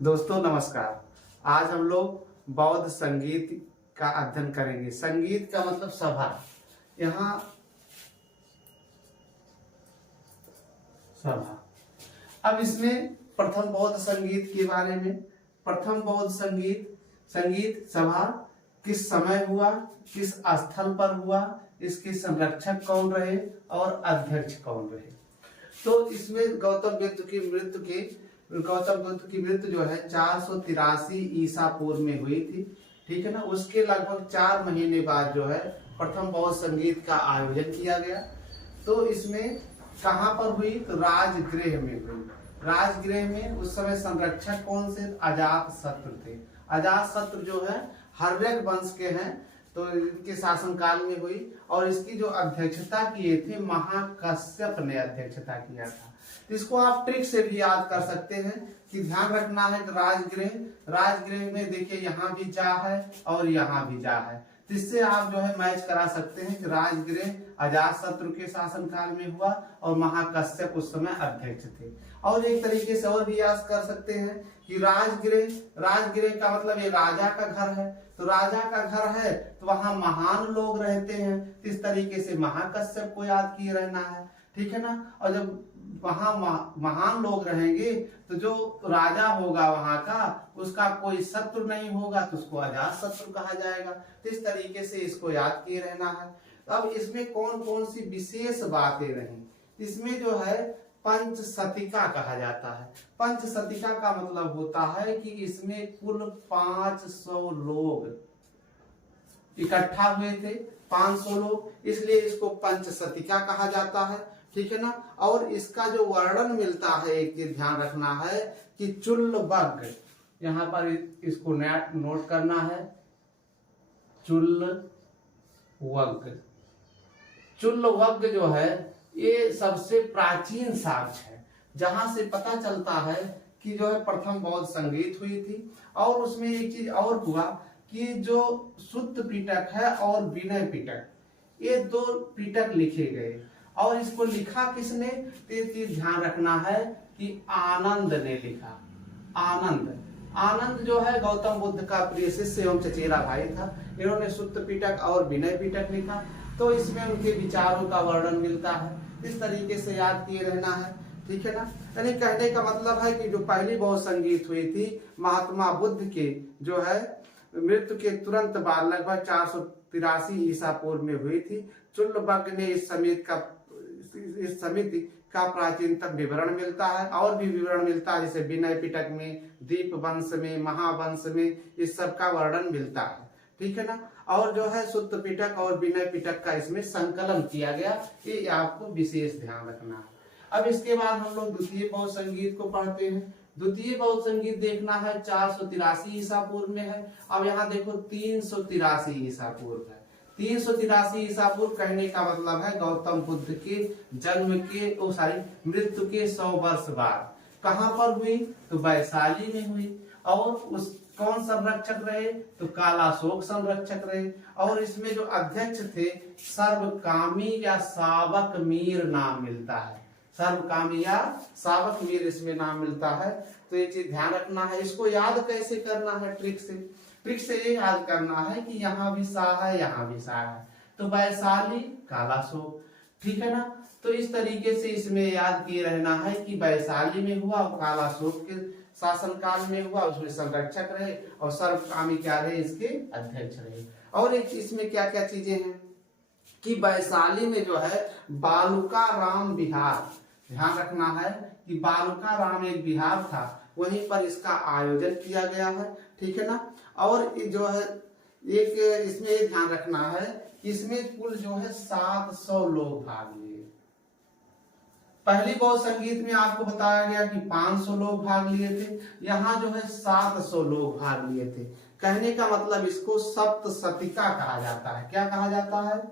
दोस्तों नमस्कार। आज हम लोग बौद्ध संगीत का अध्ययन करेंगे। संगीत का मतलब सभा। यहाँ सभा। अब इसमें प्रथम बौद्ध संगीत के बारे में, प्रथम बौद्ध संगीत सभा किस समय हुआ, किस स्थल पर हुआ, इसके संरक्षक कौन रहे और अध्यक्ष कौन रहे। तो इसमें गौतम बुद्ध की मृत्यु जो है 483 ईसा पूर्व में हुई थी। ठीक है ना। उसके लगभग 4 महीने बाद जो है प्रथम बौद्ध संगीत का आयोजन किया गया। तो इसमें कहाँ पर हुई, तो राजगृह में हुई। राजगृह में उस समय संरक्षक कौन से, अजात शत्रु थे। अजात शत्रु जो है हर्यक वंश के हैं, तो इनके शासनकाल में हुई। और इसकी जो अध्यक्षता किए थे महाकश्यप ने अध्यक्षता किया था। इसको आप ट्रिक से भी याद कर सकते हैं कि ध्यान रखना है कि राजगृह में देखिए यहाँ भी जा है और यहाँ भी जा है। जिससे आप जो है मैच करा सकते हैं कि राजगृह अजातशत्रु के शासनकाल में हुआ और महाकश्यप उस समय अध्यक्ष थे। और एक तरीके से और भी याद कर सकते हैं कि राजगृह का मतलब ये राजा का घर है। तो राजा का घर है तो वहां महान लोग रहते हैं। इस तरीके से महाकश्यप को याद किए रहना है। ठीक है ना। और जब वहां महान लोग रहेंगे तो जो राजा होगा वहां का, उसका कोई शत्रु नहीं होगा, तो उसको अजात शत्रु कहा जाएगा। तो इस तरीके से इसको याद किए रहना है। अब इसमें कौन कौन सी विशेष बातें रही, इसमें जो है पंचशतिका कहा जाता है। पंचशतिका का मतलब होता है कि इसमें कुल 500 लोग इकट्ठा हुए थे, 500 लोग, इसलिए इसको पंचशतिका कहा जाता है। ठीक है ना। और इसका जो वर्णन मिलता है, एक चीज ध्यान रखना है कि चुल्लवग्ग, यहाँ पर इसको नोट करना है, चुल्लवग्ग जो है ये सबसे प्राचीन साक्ष्य है, जहां से पता चलता है कि जो है प्रथम बौद्ध संगीत हुई थी। और उसमें एक चीज और हुआ कि जो शुद्ध पिटक है और विनय पिटक, ये 2 पिटक लिखे गए। और इसको लिखा किसने, तो ये चीज ध्यान रखना है कि आनंद ने लिखा। आनंद जो है गौतम बुद्ध का प्रिय शिष्य एवं चचेरा भाई था। इन्होंने शुद्ध पिटक और विनय पिटक लिखा। तो इसमें उनके विचारों का वर्णन मिलता है। इस तरीके से याद किए रहना है। ठीक है ना। यानी कहने का मतलब है कि जो पहली बौद्ध संगीत हुई थी महात्मा बुद्ध के जो है मृत्यु के तुरंत बाद लगभग 483 ईसा पूर्व में हुई थी। चुल्लवग्ग ने इस समिति का प्राचीनतम विवरण मिलता है। और भी विवरण मिलता है, जैसे विनय पिटक में, दीप वंश में, महावंश में, इस सब का वर्णन मिलता है। ठीक है ना। और जो है शुद्ध पिटक और विनय पिटक का इसमें संकलन किया गया, ये आपको विशेष ध्यान रखना है। अब इसके बाद हम लोग द्वितीय बौद्ध संगीत को पढ़ते हैं। द्वितीय बौद्ध संगीत देखना है 483 ईसा पूर्व में है। अब यहाँ देखो 383 ईसा पूर्व है। 383 ईसा पूर्व कहने का मतलब है गौतम बुद्ध के जन्म के मृत्यु के 100 वर्ष बाद। कहाँ पर हुई, तो वैशाली में हुई। और उस कौन संरक्षक रहे, तो कालाशोक संरक्षक रहे। और इसमें जो अध्यक्ष थे सर्वकामी या सावक मीर नाम मिलता है। सर्वकामी या सावक मीर इसमें नाम मिलता है। तो ये चीज ध्यान रखना है। इसको याद कैसे करना है, ट्रिक से ये याद करना है कि यहाँ भी सा है, यहाँ भी सा है, तो वैशाली कालाशोक। ठीक है ना। तो इस तरीके से इसमें याद किए रहना है कि वैशाली में हुआ और कालाशोक के शासनकाल में हुआ, उसमें संरक्षक रहे और सर्वकामी क्या रहे, इसके अध्यक्ष रहे। और एक इसमें क्या क्या चीजें हैं कि वैशाली में जो है बालुका राम विहार, ध्यान रखना है कि बालुका राम एक विहार था, वहीं पर इसका आयोजन किया गया है। ठीक है ना। और जो है एक इसमें ये ध्यान रखना है कि इसमें कुल जो है 700 लोग भाग लिए। पहली बौद्ध संगीत में आपको बताया गया कि 500 लोग भाग लिए थे, यहाँ जो है 700 लोग भाग लिए थे। कहने का मतलब इसको सप्तशतिका कहा जाता है। क्या कहा जाता है,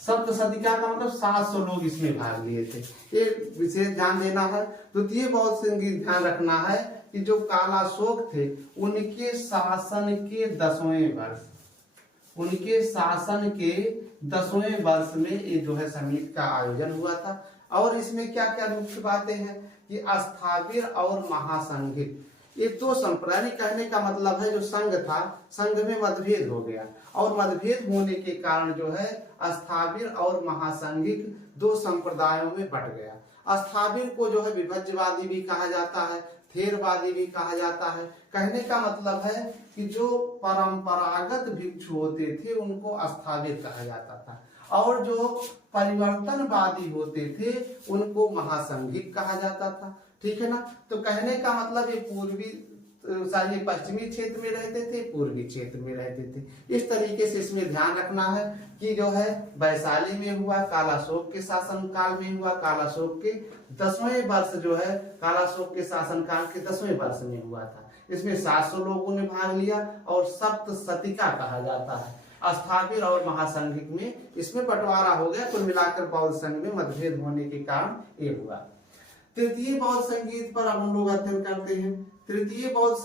सप्तशतिका का मतलब 700 लोग इसमें भाग लिए थे। ये विशेष ध्यान देना है। द्वितीय बौद्ध संगीत ध्यान रखना है कि जो कालाशोक थे उनके शासन के 10वें वर्ष में ये जो है संगीत का आयोजन हुआ था। और इसमें क्या क्या मुख्य बातें हैं कि अस्थाविर और महासंघिक, ये दो संप्रदाय, कहने का मतलब है जो संघ था, संघ में मतभेद हो गया और मतभेद होने के कारण जो है अस्थाविर और महासंघिक दो संप्रदायों में बट गया। अस्थाविर को जो है विभज्यवादी भी कहा जाता है, थेरवादी भी कहा जाता है। कहने का मतलब है कि जो परंपरागत भिक्षु होते थे उनको अस्थाविर कहा जाता था और जो परिवर्तनवादी होते थे उनको महासंघिक कहा जाता था। ठीक है ना। तो कहने का मतलब ये पूर्वी ये पश्चिमी क्षेत्र में रहते थे, पूर्वी क्षेत्र में रहते थे। इस तरीके से इसमें ध्यान रखना है कि जो है वैशाली में हुआ, कालाशोक के शासन काल में हुआ, कालाशोक के 10वें वर्ष जो है, कालाशोक के शासन काल के 10वें वर्ष में हुआ था। इसमें 700 लोगों ने भाग लिया और सप्तशतिका कहा जाता है। अस्थाविर और महासंघिक में इसमें बंटवारा हो गया। कुल मिलाकर बौद्ध संघ में मतभेद होने के कारण ये हुआ। तृतीय बौद्ध संगीत पर अब हम लोग अध्ययन करते हैं। तृतीय बौद्ध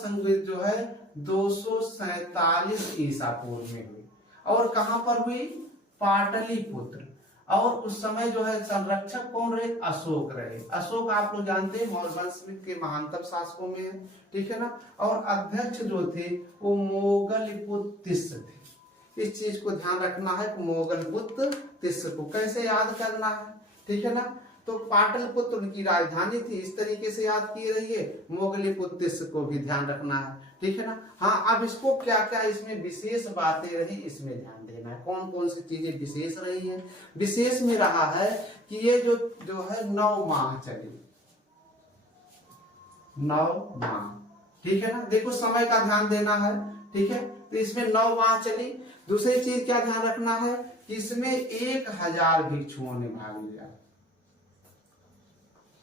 संगीत जो है 247 ईसा पूर्व में हुई और कहां पर हुई? पाटलिपुत्र। और उस समय जो है संरक्षक कौन रहे? अशोक रहे। अशोक आप लोग जानते हैं मौर्य वंश के महानतम शासकों में है। ठीक है ना। और अध्यक्ष जो थे वो मोगलपुत्र तिस्स थे। इस चीज को ध्यान रखना है, मोगलपुत्र तिस्स को कैसे याद करना है। ठीक है ना। तो पाटलिपुत्र उनकी राजधानी थी, इस तरीके से याद किए रहिए। मोगलिपुत्र तिस्स को भी ध्यान रखना है। ठीक है ना। हाँ, अब इसको क्या क्या इसमें विशेष बातें रही इसमें ध्यान देना है। कौन कौन सी चीजें विशेष रही हैं? विशेष में रहा है कि ये जो है 9 माह चली, 9 माह। ठीक है ना। देखो समय का ध्यान देना है। ठीक है। तो इसमें 9 माह चली। दूसरी चीज क्या ध्यान रखना है कि इसमें 1000 भिक्षुओं ने भाग लिया।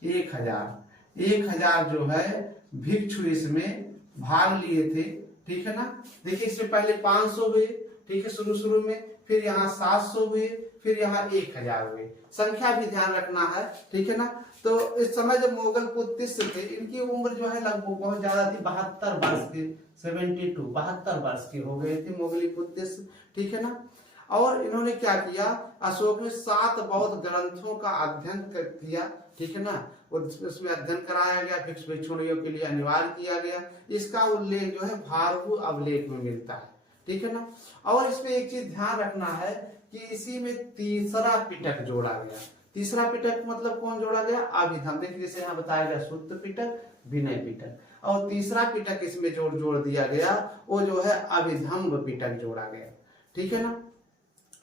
1000 जो है भिक्षु इसमें भाग लिए थे। ठीक है ना। देखिए इसमें पहले 500 हुए, ठीक है, शुरू में, फिर यहाँ 700 हुए, फिर यहाँ 1000 हुए। संख्या भी ध्यान रखना है। ठीक है ना। तो इस समय जब मोगलपुत्र तिस्स थे, इनकी उम्र जो है लगभग बहुत ज्यादा थी, 72 वर्ष के, 72 वर्ष के हो गए थे मोगलपुत्र तिस्स। ठीक है ना। और इन्होंने क्या किया? अशोक ने 7 बौद्ध ग्रंथों का अध्ययन किया। ठीक है ना। उसमें अध्ययन कराया गया, भिक्षुणियों के लिए अनिवार्य किया गया। इसका उल्लेख जो है भारहु अवलेख में मिलता है। ठीक है ना। और इसमें एक चीज ध्यान रखना है कि इसी में तीसरा पिटक जोड़ा गया। तीसरा पिटक मतलब कौन जोड़ा गया? अभिधम। देखिए जैसे यहाँ बताया गया सूत्र पिटक, विनय पिटक, और तीसरा पिटक इसमें जोड़ दिया गया, वो जो है अभिधम्ब पिटक जोड़ा गया। ठीक है ना।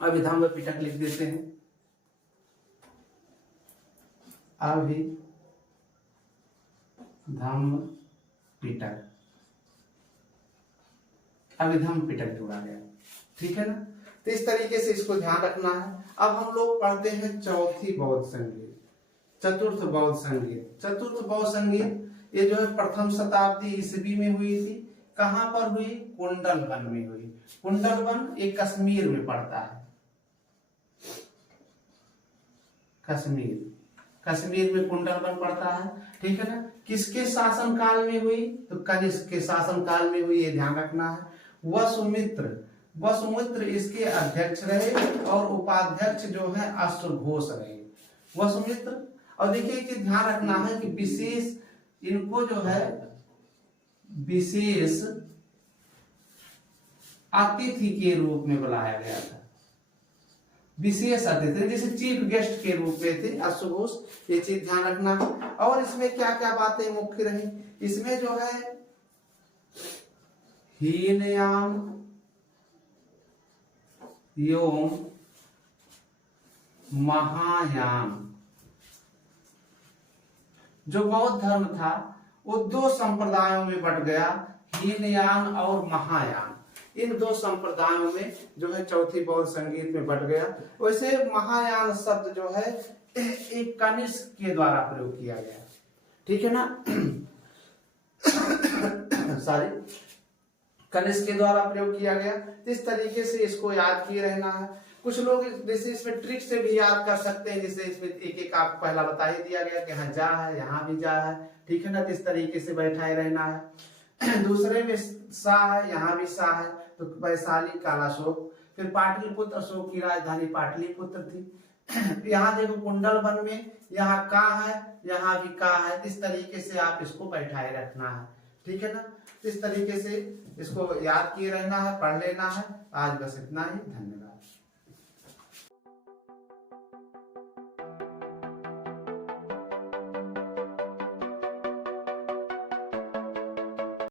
अभिधम्ब पिटक लिख देते हैं। अभिधम्ब पिटक, अभिधम्ब पिटक जोड़ा गया। ठीक है ना। तो इस तरीके से इसको ध्यान रखना है। अब हम लोग पढ़ते हैं चौथी बौद्ध संगीत, चतुर्थ बौद्ध संगीत। चतुर्थ बौद्ध संगीत ये जो है 1वीं शताब्दी ईस्वी में हुई थी। कहां पर हुई? कुंडलवन में हुई। कुंडलवन एक कश्मीर में पड़ता है। कश्मीर में कुंडलवन पड़ता है। ठीक है ना। किसके शासन काल में हुई? तो कनिष्क के शासन काल में हुई, ये ध्यान रखना है। वसुमित्र इसके अध्यक्ष रहे और उपाध्यक्ष जो है अश्वघोष रहे। वसुमित्र। और देखिए कि ध्यान रखना है कि विशेष इनको जो है विशेष अतिथि के रूप में बुलाया गया था। विशेष अतिथि जैसे चीफ गेस्ट के रूप में थे अश्वघोष, ये चीज ध्यान रखना है। और इसमें क्या क्या बातें मुख्य रही? इसमें जो है हीनयान एवं महायान जो बौद्ध धर्म था वो 2 संप्रदायों में बट गया, हीनयान और महायान। इन 2 संप्रदायों में जो है चौथी बौद्ध संगीत में बट गया। वैसे महायान शब्द जो है एक कनिष्क के द्वारा प्रयोग किया गया। ठीक है ना। सॉरी, कनिष्क के द्वारा प्रयोग किया गया। इस तरीके से इसको याद किए रहना है। कुछ लोग जैसे इसमें ट्रिक से भी याद कर सकते हैं, जैसे इसमें एक आपको पहला बता ही दिया गया कि यहाँ जा है, यहाँ भी जा है। ठीक है ना। तो इस तरीके से बैठाए रहना है। दूसरे में सा है, यहाँ भी सा है, तो वैशाली, कालाशोक। फिर पाटलिपुत्र, अशोक की राजधानी पाटलिपुत्र थी। यहाँ देखो कुंडल वन में यहाँ का है, यहाँ भी का है। इस तरीके से आप इसको बैठाए रखना है, ठीक है ना। इस तरीके से इसको याद किए रहना है, पढ़ लेना है। आज बस इतना ही, धन्यवाद।